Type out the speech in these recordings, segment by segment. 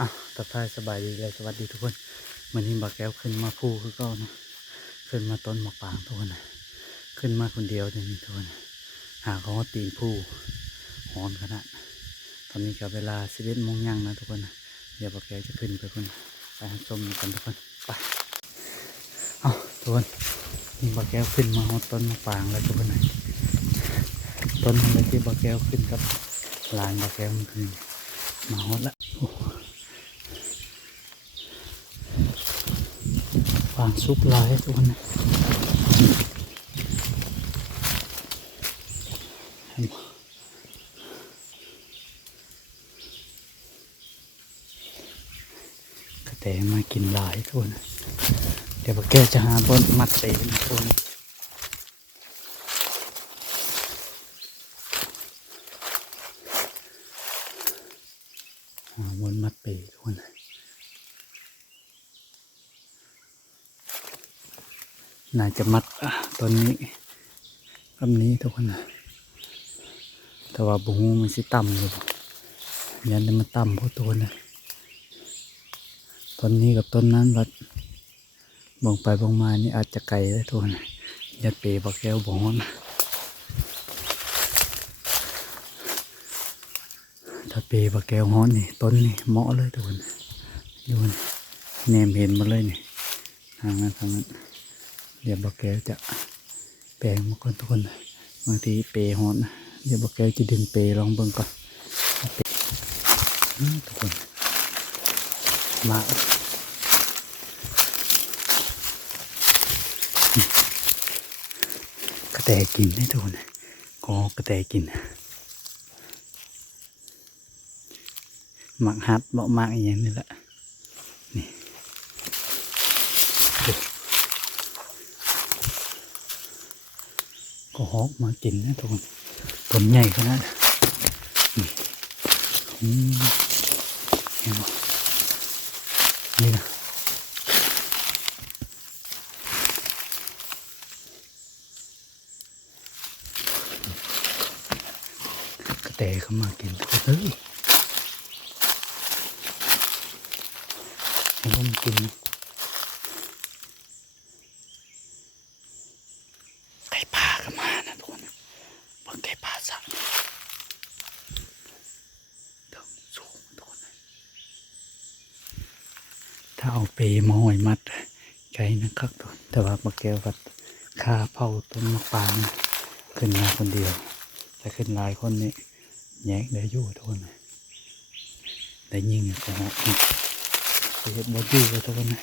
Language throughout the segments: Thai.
อ่ะทักทายสบายดีเลยสวัสดีทุกคนวันนี้บาแก้วขึ้นมาภูคือก็นะขึ้นมาต้นหมากปางทุกคนนะขึ้นมาคนเดียวเดี๋ยวนี้ทุกคนหาเขาว่าตีนภูหอนขนาดตอนนี้กับเวลา11 โมงย่างนะทุกคนนะเดี๋ยวบาแก้วจะขึ้นไปคนไปหาชมกันทุกคนไปเอาทุกคนนี่บาแก้วขึ้นมาหอต้นหมากปางแล้วทุกคนนะต้นอะไรที่บาแก้วขึ้นกับลานบาแก้วมันขึ้นมาหอดละฟางซุปลายทุกคนนะกระแตมากินลายทุกคนนะเดี๋ยวแกจะหาบนมัดเตะทุกคนหาบนมัดเปทุกคนนะน่าจะมัดตอนนี้ลำนี้ทุกคนนะแต่ว่าบุ้งมันสิต่ำอยู่ยันมันต่ำพอตัวนะต้นนี้กับต้นนั้นวัดบองไปบองมานี่อาจจะไกลได้ทุกคนยัดเปบักแก้วบองถ้าเปบักแก้วฮ้อนนี่ต้นนี่เหมาะเลยทุกคนดูนแนมเห็นมาเลยนี่ทางนั้นเดี๋ยวบักแก้วจะแปลงมาก่อนทุกคนบางทีเปฮ้อนเดี๋ยวบักแก้วจะดึงเปลองเบิ่งก่อนทุกคนมากระแตกินได้ทุกคนก็กระแตกินหมักฮัดเบาหมักอย่างนี้แหละนี่ก็ฮอกมากินนะทุกคนผลใหญ่ขนาดนี่เห็นไหมนี่นะกระแตเข้ามากินทุกคนแล้วก็มากินไก่ป่าก็มานะทุกคนบางไก่ป่าสักต้องสูงทุกคนถ้าเอาเปมาห้อยมัดไก่นะครับทุกคนแต่ว่าบางแก้วกัดฆ่าเผาต้นมะปรางขึ้นมาคนเดียวแต่ขึ้นหลายคนนี่แยกได้อยู่ทุกคนได้ยิงก็หอกไปเห็นบ่อยู่เลยทุกคนนะ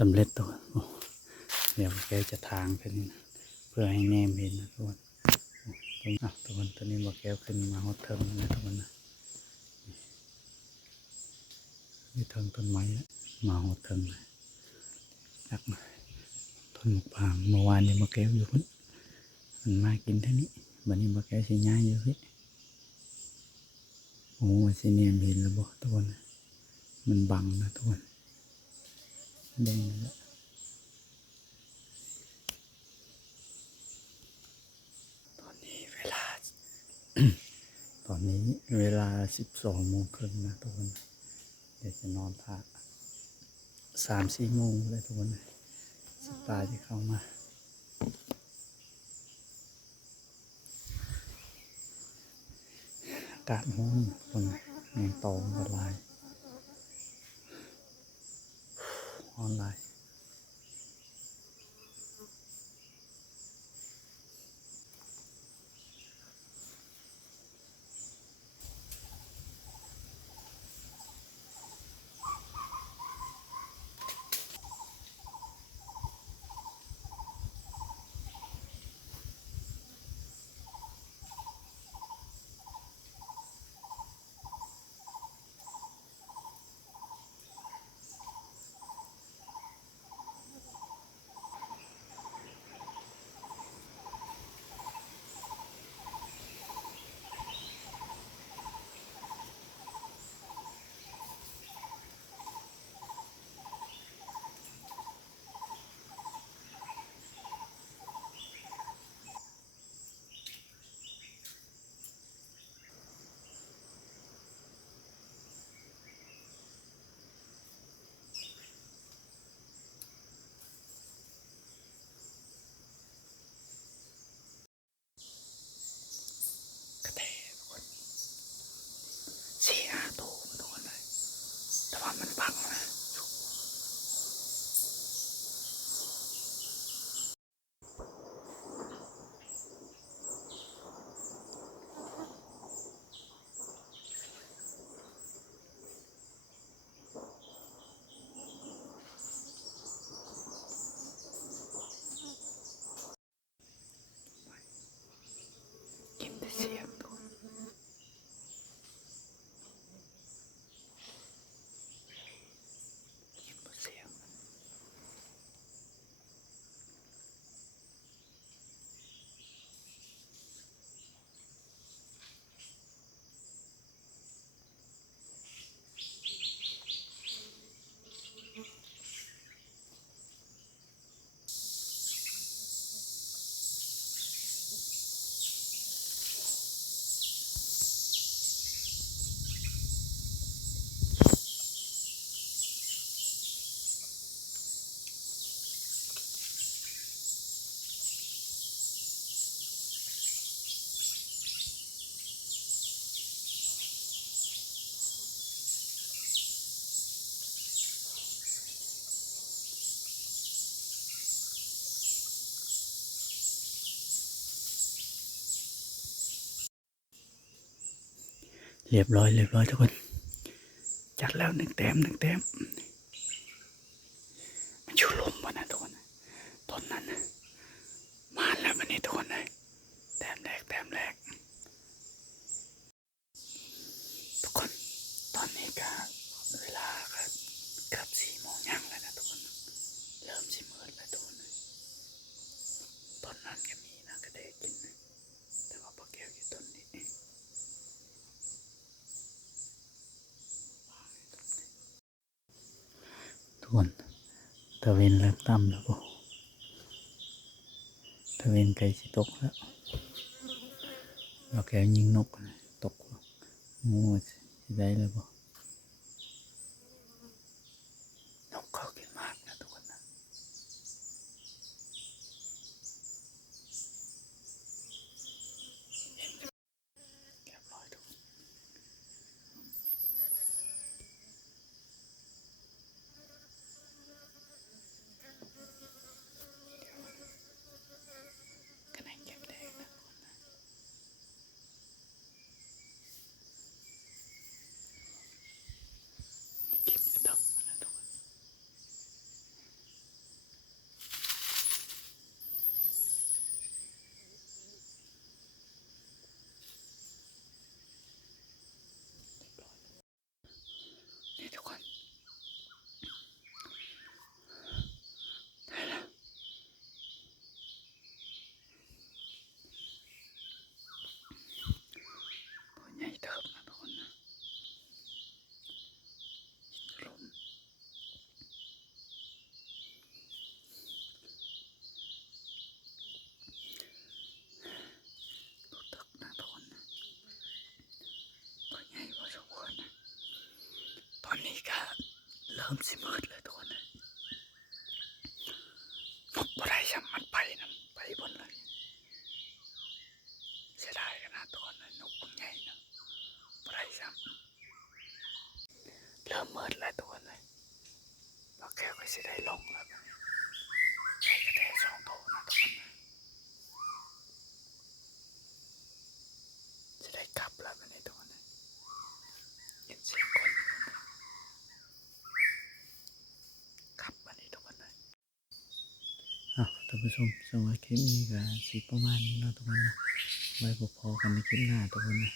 สำเร็จตัวโอ้เดี๋ยวแกจะทางขึ้นนี่นะเพื่อให้แนมเห็นนะทุกคนทุกคนตัวนี้บอกแก้วขึ้นมาฮอดเทิงนะทุกคนนะนี่เทิงต้นไม้นะมาฮอดเทิงเลยจักมาต้นมะพร้าวเมื่อวานนี่บอกแก้วอยู่พุ่นมันมากินเท่านี้วันนี้บอกแก้วสิย้ายอยู่พี่โอ้สิแนมเห็นแล้วบอกทุกคนมันบังนะทุกคนเด้งแล้วตอนนี้เวลา ตอนนี้เวลา12:30นะทุกคนเดี๋ยวจะนอนพัก3-4 โมงเลยทุกคนสปาจะเข้ามาอากาศร้อนทุกคนแมงตองละลายออนไลน์กระแทกทุกคน4-5 ตัวทุกคนเลยแต่ว่ามันบังนะกินแต่เสียงทุกคนกินแต่เสียงเรียบร้อยทุกคนจัดแล้ว1 แต้มมันชูลมวะนะทุกคนต้นนั้นนะมาแล้ววันนี้ทุกคนเลยแต้มแรกทุกคนตอนนี้ก็เวลาก็เกือบ4 โมงยังแล้วนะทุกคนเริ่มสิมืดแล้วทุกคนต้นนั้นก็มีนะก็ได้กินนะแต่ว่าพอแก้วอยู่ต้นนี้ทุกคนตะเวนเริ่มต่ำแล้วปุ๊ตะเวนไกลสิตกแล้วเราแก้วยิงนกนะตกงูสิได้แล้วปุ๊นกเขากินมากนะทุกคนนะเรียบร้อยทุกคนขนาดเก็บแดงนะ สิได้ลงแล้วใช้กระแตสองโตนะทุกคนนะจะได้กลับแล้ววันนี้ทุกคนนะยินเสียงคนกลับวันนี้ทุกคนนะท่านผู้ชมสำหรับคลิปนี้ก็สิประมาณนี้เนาะทุกคนนะไว้พบกันในคลิปหน้าทุกคนนะ